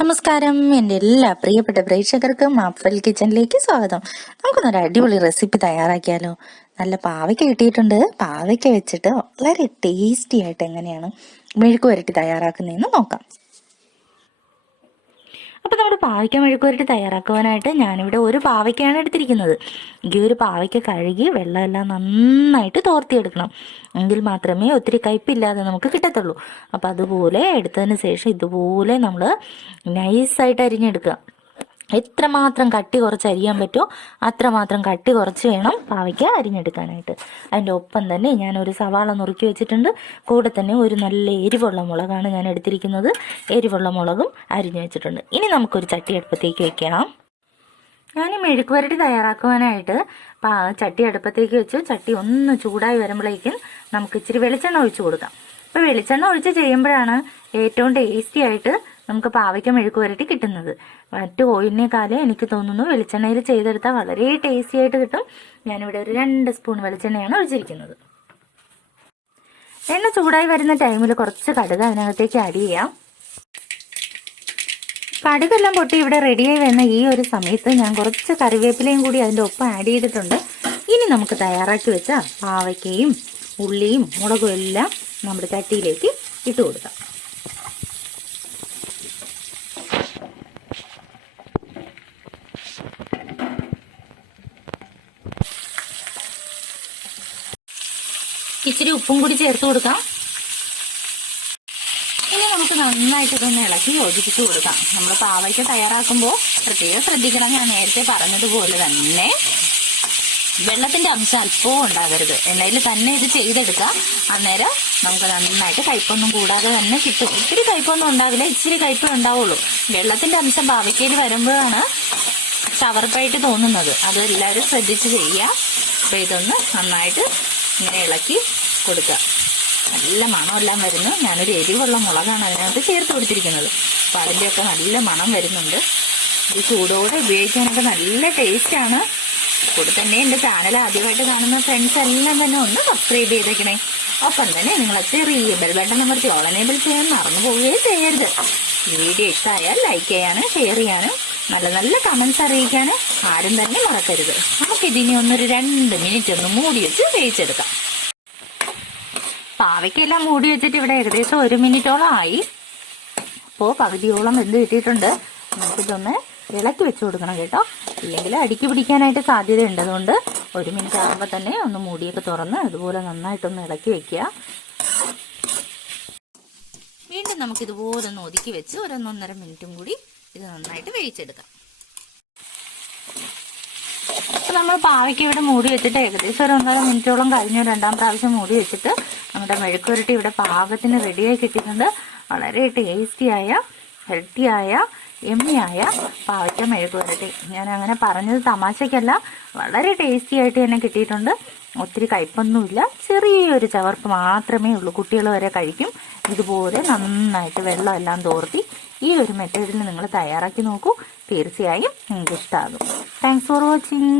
നമസ്കാരം, എൻ്റെ എല്ലാ പ്രിയപ്പെട്ട പ്രേക്ഷകർക്കും മാപ്ഫൽ കിച്ചണിലേക്ക് സ്വാഗതം. നമുക്കൊന്നൊരു അടിപൊളി റെസിപ്പി തയ്യാറാക്കിയാലോ. നല്ല പാവയ്ക്ക കിട്ടിയിട്ടുണ്ട്. പാവയ്ക്ക വെച്ചിട്ട് വളരെ ടേസ്റ്റി ആയിട്ട് എങ്ങനെയാണ് മെഴുക്ക് പുരട്ടി തയ്യാറാക്കുന്നതെന്ന് നോക്കാം. അപ്പോൾ നമ്മുടെ പാവയ്ക്ക മെഴുക്ക് പുരട്ടി തയ്യാറാക്കുവാനായിട്ട് ഞാനിവിടെ ഒരു പാവയ്ക്കയാണ് എടുത്തിരിക്കുന്നത്. ഈ ഒരു പാവയ്ക്ക കഴുകി വെള്ളമെല്ലാം നന്നായിട്ട് തോർത്തിയെടുക്കണം. എങ്കിൽ മാത്രമേ ഒത്തിരി കയ്പില്ലാതെ നമുക്ക് കിട്ടത്തുള്ളൂ. അപ്പോൾ അതുപോലെ എടുത്തതിന് ശേഷം ഇതുപോലെ നമ്മൾ നൈസായിട്ട് അരിഞ്ഞെടുക്കുക. എത്രമാത്രം കട്ടി കുറച്ച് അരിയാൻ പറ്റുമോ അത്രമാത്രം കട്ടി കുറച്ച് വേണം പാവയ്ക്ക അരിഞ്ഞെടുക്കാനായിട്ട്. അതിൻ്റെ ഒപ്പം തന്നെ ഞാനൊരു സവാള നുറുക്കി വെച്ചിട്ടുണ്ട്. കൂടെ തന്നെ ഒരു നല്ല എരിവുള്ള മുളകാണ് ഞാൻ എടുത്തിരിക്കുന്നത്. എരിവുള്ള മുളകും അരിഞ്ഞു വെച്ചിട്ടുണ്ട്. ഇനി നമുക്കൊരു ചട്ടി അടുപ്പത്തേക്ക് വെക്കാം. ഞാൻ മെഴുക്ക് പുരട്ടി തയ്യാറാക്കുവാനായിട്ട് ചട്ടി അടുപ്പത്തേക്ക് വെച്ച് ചട്ടി ഒന്ന് ചൂടായി വരുമ്പോഴേക്കും നമുക്ക് ഇച്ചിരി വെളിച്ചെണ്ണ ഒഴിച്ചു കൊടുക്കാം. അപ്പോൾ വെളിച്ചെണ്ണ ഒഴിച്ച് ചെയ്യുമ്പോഴാണ് ഏറ്റവും ടേസ്റ്റി ആയിട്ട് നമുക്ക് പാവയ്ക്ക മെഴുക്ക് പുരട്ടി കിട്ടുന്നത്. മറ്റു ഓയിലിനേക്കാളും എനിക്ക് തോന്നുന്നു വെളിച്ചെണ്ണയിൽ ചെയ്തെടുത്താൽ വളരെ ടേസ്റ്റി ആയിട്ട് കിട്ടും. ഞാനിവിടെ ഒരു 2 സ്പൂൺ വെളിച്ചെണ്ണയാണ് ഒഴിച്ചിരിക്കുന്നത്. എണ്ണ ചൂടായി വരുന്ന ടൈമിൽ കുറച്ച് കടുക് അതിനകത്തേക്ക് ആഡ് ചെയ്യാം. കടുകെല്ലാം പൊട്ടി ഇവിടെ റെഡിയായി വരുന്ന ഈ ഒരു സമയത്ത് ഞാൻ കുറച്ച് കറിവേപ്പിലയും കൂടി അതിൻ്റെ ഒപ്പം ആഡ് ചെയ്തിട്ടുണ്ട്. ഇനി നമുക്ക് തയ്യാറാക്കി വെച്ച പാവയ്ക്കയും ഉള്ളിയും മുളകും എല്ലാം നമ്മുടെ ചട്ടിയിലേക്ക് ഇട്ട് കൊടുക്കാം. ഇച്ചിരി ഉപ്പും കൂടി ചേർത്ത് കൊടുക്കാം. ഇനി നമുക്ക് നന്നായിട്ട് ഇതൊന്ന് ഇളക്കി യോജിപ്പിച്ച് കൊടുക്കാം. നമ്മൾ പാവയ്ക്ക തയ്യാറാക്കുമ്പോൾ പ്രത്യേകം ശ്രദ്ധിക്കണം. ഞാൻ നേരത്തെ പറഞ്ഞതുപോലെ തന്നെ വെള്ളത്തിന്റെ അംശം അല്പവും ഉണ്ടാകരുത്. എണ്ണയിൽ തന്നെ ഇത് ചെയ്തെടുക്കാം. അന്നേരം നമുക്ക് നന്നായിട്ട് കയ്പൊന്നും കൂടാതെ തന്നെ കിട്ടും. ഇത്തിരി കയ്പൊന്നും ഉണ്ടാകില്ല, ഇച്ചിരി കയ്പേ ഉണ്ടാവുള്ളൂ. വെള്ളത്തിന്റെ അംശം പാവയ്ക്കയിൽ വരുമ്പോഴാണ് ചവർപ്പായിട്ട് തോന്നുന്നത്. അത് എല്ലാവരും ശ്രദ്ധിച്ച് ചെയ്യുക. അപ്പോൾ ഇതൊന്ന് നന്നായിട്ട് ഇങ്ങനെ ഇളക്കി കൊടുക്കുക. നല്ല മണമെല്ലാം വരുന്നു. ഞാനൊരു എരിവുള്ള മുളകാണ് അതിനകത്ത് ചേർത്ത് കൊടുത്തിരിക്കുന്നത്. അപ്പോൾ അതിൻ്റെയൊക്കെ നല്ല മണം വരുന്നുണ്ട്. ഇത് ചൂടോടെ ഉപയോഗിക്കാനൊക്കെ നല്ല ടേസ്റ്റാണ്. കൂടെ തന്നെ എൻ്റെ ചാനൽ ആദ്യമായിട്ട് കാണുന്ന ഫ്രണ്ട്സ് എല്ലാം തന്നെ ഒന്ന് സബ്സ്ക്രൈബ് ചെയ്തേക്കണേ. ഒപ്പം തന്നെ നിങ്ങൾ ചെറിയ ബെൽ ബട്ടൺ അമർത്തി ഓൾ എനേബിൾ ചെയ്യാൻ മറന്നു പോവുകയും ചെയ്യരുത്. വീഡിയോ ഇഷ്ടമായാൽ ലൈക്ക് ചെയ്യാനും ഷെയർ ചെയ്യാനും നല്ല നല്ല കമൻസ് അറിയിക്കാൻ ആരും തന്നെ മറക്കരുത്. നമുക്കിതിനി ഒന്നൊരു 2 മിനിറ്റ് ഒന്ന് മൂടി വെച്ച് വേവിച്ചെടുക്കാം. പാവയ്ക്കെല്ലാം മൂടി വെച്ചിട്ട് ഇവിടെ ഏകദേശം 1 മിനിറ്റോളം ആയി. അപ്പോൾ പകുതിയോളം വെന്ത് കിട്ടിയിട്ടുണ്ട്. നമുക്കിതൊന്ന് ഇളക്കി വെച്ച് കൊടുക്കണം കേട്ടോ, ഇല്ലെങ്കിൽ അടുക്കി പിടിക്കാനായിട്ട് സാധ്യതയുണ്ട്. അതുകൊണ്ട് 1 മിനിറ്റ് ആകുമ്പോൾ തന്നെ ഒന്ന് മൂടിയൊക്കെ തുറന്ന് അതുപോലെ നന്നായിട്ടൊന്ന് ഇളക്കി വെക്കുക. വീണ്ടും നമുക്കിതുപോലെ ഒന്ന് ഒതുക്കി വെച്ച് 1-1.5 മിനിറ്റും കൂടി ഇത് നന്നായിട്ട് വേവിച്ചെടുക്കാം. അപ്പോൾ നമ്മൾ പാവയ്ക്ക് ഇവിടെ മൂടി വെച്ചിട്ട് ഏകദേശം 1.5 മിനിറ്റോളം കഴിഞ്ഞു. 2ാം പ്രാവശ്യം മൂടി വെച്ചിട്ട് നമ്മുടെ മെഴുക്ക് പുരട്ടി ഇവിടെ പാകത്തിന് റെഡിയായി കിട്ടിയിട്ടുണ്ട്. വളരെ ടേസ്റ്റിയായ ഹെൽത്തിയായ എമ്മിയായ പാവയ്ക്ക മെഴുക്ക് പുരട്ടി. ഞാൻ അങ്ങനെ പറഞ്ഞത് തമാശയ്ക്കല്ല, വളരെ ടേസ്റ്റി ആയിട്ട് തന്നെ കിട്ടിയിട്ടുണ്ട്. ഒത്തിരി കയ്പൊന്നുമില്ല, ചെറിയൊരു ചവർപ്പ് മാത്രമേ ഉള്ളൂ. കുട്ടികൾ വരെ കഴിക്കും. ഇതുപോലെ നന്നായിട്ട് വെള്ളം എല്ലാം തോർത്തി ഈ ഒരു മെത്തേഡിൽ നിങ്ങൾ തയ്യാറാക്കി നോക്കൂ. തീർച്ചയായും നിങ്ങൾക്ക് ഇഷ്ടമാകും. Thanks for watching.